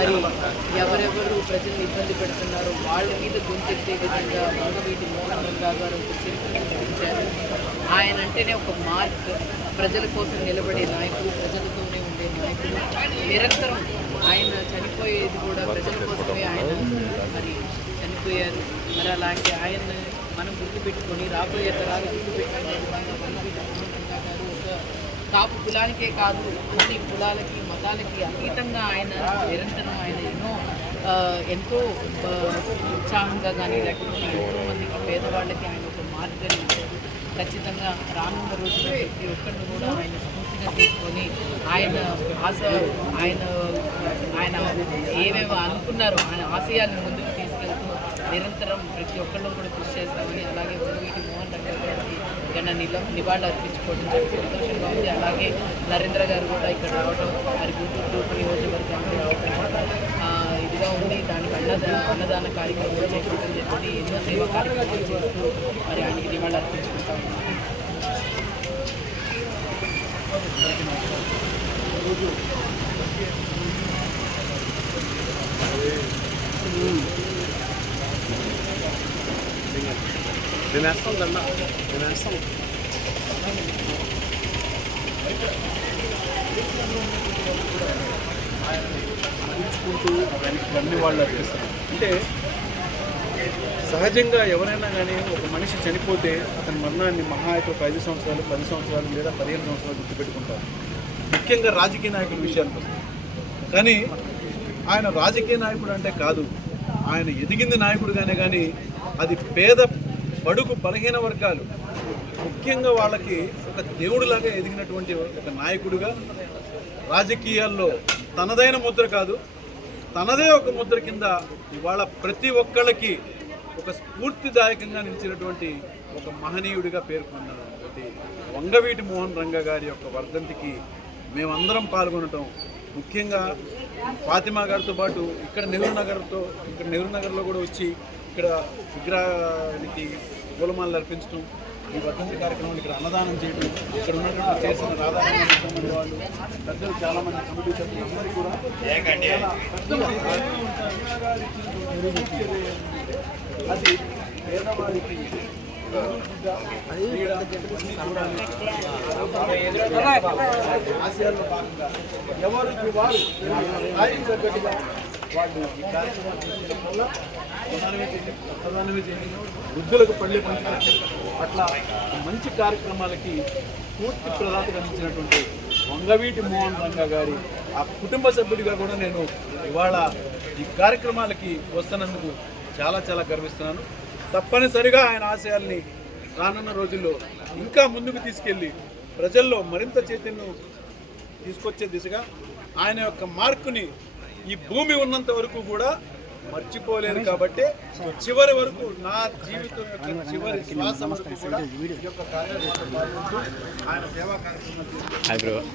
మరి ఎవరెవరు ప్రజల్ని ఇబ్బంది పెడుతున్నారో వాళ్ళ మీద గొంతెత్తే విధంగా వంగవీటి మోహన్ రంగా గారు ఒక చరిత్ర సృష్టించారు. ఆయన అంటేనే ఒక మార్క్, ప్రజల కోసం నిలబడే నాయకుడు, ప్రజలతోనే ఉండే నాయకుడు. నిరంతరం ఆయన చనిపోయేది కూడా ప్రజల కోసమే. ఆయన మరి చనిపోయారు. మరి అలాంటి ఆయన మనం గుర్తుపెట్టుకొని రాబోయే తరాలు గుర్తుపెట్టుకునే విధంగా వంగవీటి మోహన్ రంగా గారు ఒక కాపు కులానికే కాదు, అన్ని కులాలకి మతాలకి అతీతంగా ఆయన నిరంతరం ఆయన ఎంతో ఉత్సాహంగా కానీ లేకపోతే ఎంతోమందికి పేదవాళ్ళకి ఆయన ఒక మార్గాన్ని ఇచ్చారు. ఖచ్చితంగా రానున్న రోజుల్లో ప్రతి ఒక్కరిని కూడా ఆయన స్ఫూర్తిగా తీసుకొని ఆయన ఆయన ఆయన ఏమేమి అనుకున్నారో ఆయన ఆశయాలను ముందుకు తీసుకెళ్తూ నిరంతరం ప్రతి ఒక్కళ్ళు కూడా కృషి చేస్తామని, అలాగే వంగవీటి మోహన్ రంగా గారికి నివాళులు అర్పించుకోవడం చాలా సంతోషంగా ఉంది. అలాగే నరేంద్ర గారు కూడా ఇక్కడ రావడం, మరి గుంటూరు నియోజకవర్గానికి రావడం ఇదిగా ఉంది. దానికి అన్నదాన కార్యక్రమం చేపట్టడం జరిగింది. ఎన్నో సేవా కార్యక్రమాలు చేస్తూ మరి ఆయనకి నివాళులు అర్పించుకుంటా ఉన్నాం. నేనేస్తాం కన్నా నేనేస్తాం. చూసుకుంటూ ఆయనకి ధన్యవాదాలు అర్పిస్తాం. అంటే సహజంగా ఎవరైనా కానీ ఒక మనిషి చనిపోతే అతని మరణాన్ని మహా అయితే ఒక 5 సంవత్సరాలు 10 సంవత్సరాలు లేదా 15 సంవత్సరాలు గుర్తుపెట్టుకుంటారు, ముఖ్యంగా రాజకీయ నాయకుల విషయానికి వస్తుంది. కానీ ఆయన రాజకీయ నాయకుడు అంటే కాదు, ఆయన ఎదిగింది నాయకుడుగానే, కానీ అది పేద బడుగు బలహీన వర్గాలు ముఖ్యంగా వాళ్ళకి ఒక దేవుడిలాగా ఎదిగినటువంటి ఒక నాయకుడిగా రాజకీయాల్లో తనదైన ముద్ర కాదు, తనదే ఒక ముద్ర కింద ఇవాళ ప్రతి ఒక్కళ్ళకి ఒక స్ఫూర్తిదాయకంగా నిలిచినటువంటి ఒక మహనీయుడిగా పేర్కొన్నటువంటి వంగవీటి మోహన్ రంగా గారి యొక్క వర్ధంతికి మేమందరం పాల్గొనటం, ముఖ్యంగా ఫాతిమా గారితో పాటు ఇక్కడ నెహ్రూ నగర్లో కూడా వచ్చి ఇక్కడ విగ్రహానికి పూలమాలలు అర్పించడం, ఈ వర్ధంతి కార్యక్రమం ఇక్కడ అన్నదానం చేయడం, ఇక్కడ ఉన్నటువంటి చేసిన రాధారామ వాళ్ళు పెద్దలు చాలామంది కమిటీ సభ్యులు అందరికీ కూడా అది పేదవారికి ఆశయాల్లో భాగంగా ఎవరికి వారు స్థాయికి తగ్గట్టుగా వాళ్ళు ఈ కార్యక్రమాలు చేయడం వల్ల ప్రధానమే చేయండి, వృద్ధులకు పళ్ళి పంచడం అట్లా మంచి కార్యక్రమాలకి పూర్తి ప్రదాతగా అందించినటువంటి వంగవీటి మోహన్ రంగా గారి ఆ కుటుంబ సభ్యుడిగా కూడా నేను ఇవాళ ఈ కార్యక్రమాలకి వస్తున్నందుకు చాలా చాలా గర్విస్తున్నాను. తప్పనిసరిగా ఆయన ఆశయాల్ని రానున్న రోజుల్లో ఇంకా ముందుకు తీసుకెళ్ళి ప్రజల్లో మరింత చైతన్యం తీసుకొచ్చే దిశగా ఆయన యొక్క మార్కుని ఈ భూమి ఉన్నంత వరకు కూడా మర్చిపోలేను. కాబట్టి చివరి వరకు నా జీవితం యొక్క చివరి శ్వాస వరకు కూడా ఈ యొక్క కార్యక్రమం ఆయన సేవా కార్యక్రమం